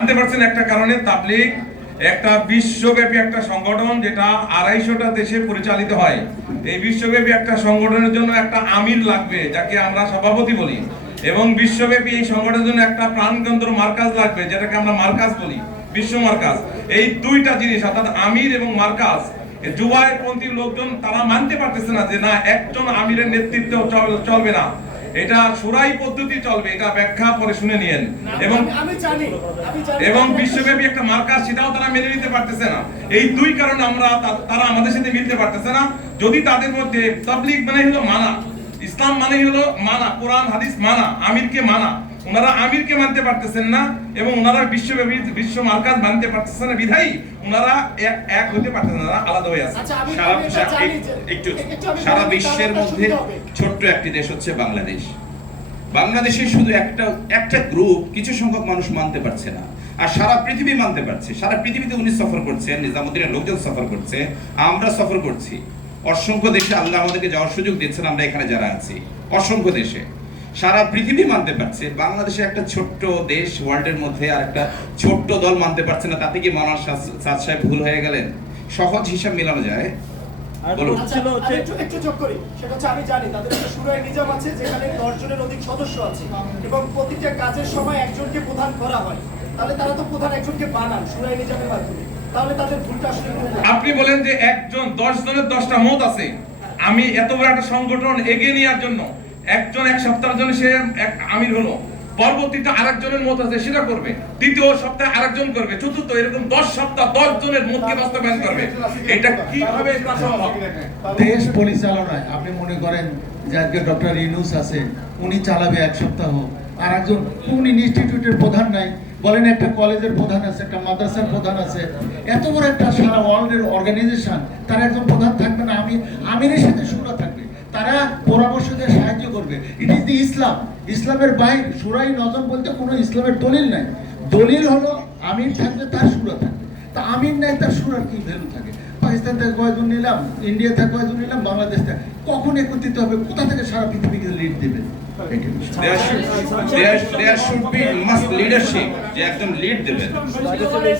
জানতে পারছেন একটা কারণে তাবলিগ একটা বিশ্বব্যাপী একটা সংগঠন যেটা আড়াইশোটা দেশে পরিচালিত হয়। এই বিশ্বব্যাপী একটা সংগঠনের জন্য একটা আমির লাগবে, যাকে আমরা সভাপতি বলি। এবং বিশ্বব্যাপী এই সংগঠনের জন্য একটা প্রাণকেন্দ্র মার্কাজ লাগবে, যেটাকে আমরা মার্কাজ বলি, বিশ্ব মার্কাজ। এই দুইটা জিনিস, অর্থাৎ আমির এবং মার্কাজ জুবাই পন্থী লোকজন তারা মানতে পারতেছে না যে না, একজন আমিরের নেতৃত্ব চলবে না। এটা সুরাই পদ্ধতি চলবে এটা ব্যাখ্যা পরে শুনে নিয়েন। এবং আমি- আমি জানি আমি জানি। এবং বিশ্বব্যাপী একটা মার্কাস সেটাও তারা মেনে নিতে পারতেছে না। এই দুই কারণে আমরা তারা আমাদের সাথে মিলতে পারতেছে না। যদি তাদের মধ্যে তাবলিগ মানে হলো মানা ইসলাম মানে হলো মানা কোরআন হাদিস মানা আমিরকে মানা। ওনারা আমিরকে মানতে পারতেছেন না এবং ওনারা বিশ্বব্যাপী বিশ্ব মার্কাজ মানতে পারতেছেন না। বিধাই ওনারা এক- হতে পারতেছেন না আলাদা হয়ে আছে আচ্ছা একটু সারা বিশ্বের মধ্যে ছোট্ট একটি দেশ হচ্ছে বাংলাদেশ। বাংলাদেশে শুধু একটা একটা গ্রুপ কিছু সংখ্যক মানুষ মানতে পারছে না। আর সারা পৃথিবী মানতে পারছে। সারা পৃথিবীতে উনি সফর করছেন নিজামুদ্দিনের লোকজন সফর করছে আমরা সফর করছি। অসংখ্য দেশে আল্লাহ আমাদেরকে যাওয়ার সুযোগ দিচ্ছেন আমরা এখানে যারা আছি। অসংখ্য দেশে। সারা পৃথিবী মানতে পারছে বাংলাদেশে একটা ছোট্ট দেশ ওয়ার্ল্ডের মধ্যে আর একটা ছোট্ট দল মানতে পারছে না তাতে কি মানার সাদ সাহেব ভুল হয়ে গেলেন? সহজ হিসাব মেলানো যায়। আচ্ছা, আমি একটু একটু যোগ করি। সেটা হচ্ছে আমি জানি তাদের সুরায় নিজাম আছে যেখানে দশ জনের অধিক সদস্য আছে। এবং প্রতিটা কাজের সময় একজনকে প্রধান করা হয়। তাহলে তারা তো প্রধান একজনকে বানান সুরায় নিজামের মাধ্যমে। তাহলে তাদের ভুলটা আসলে আপনি বলেন যে একজন দশ জনের দশটা মত আছে। আমি এত বড় একটা সংগঠন এগিয়ে নেওয়ার জন্য একজন এক সপ্তাহের জন্য সে এক আমির হলো। পরবর্তীতে আরেকজনের মত আছে, সেটা করবে। তৃতীয় সপ্তাহে আরেকজন করবে। চতুর্থ, এরকম দশ সপ্তাহ দশ জনের মতকে বাস্তবায়ন করবে। এটা কীভাবে দেশ পরিচালনায়, আপনি মনে করেন যে আজকে ডক্টর ইউনুস আছে উনি চালাবে এক সপ্তাহ। আর একজন ইনস্টিটিউটের প্রধান নাই, বলেন একটা কলেজের প্রধান আছে, একটা মাদ্রাসার প্রধান আছে। এত বড় একটা সারা ওয়ার্ল্ডের অর্গানাইজেশন তার একজন প্রধান থাকবে না, আমি আমিরের সাথে সুরা থাকবে। তারা পরামর্শ দিয়ে করবে। It is the Islam. ইসলামের বাইর সুরাই নজম বলতে কোনো ইসলামের দলিল নাই। দলিল হলো আমির থাকবে তার সুরা থাকবে তা আমির নাই, তার সুরার কি ভ্যালু থাকে? পাকিস্তান থেকে কয়জন নিলাম? ইন্ডিয়া থেকে কয়জন নিলাম? বাংলাদেশ থেকে? কখন একত্রিত হবে? কোথা থেকে সারা পৃথিবীকে লিড দেবে? leadership যে একজন লিড শুক্রবারে-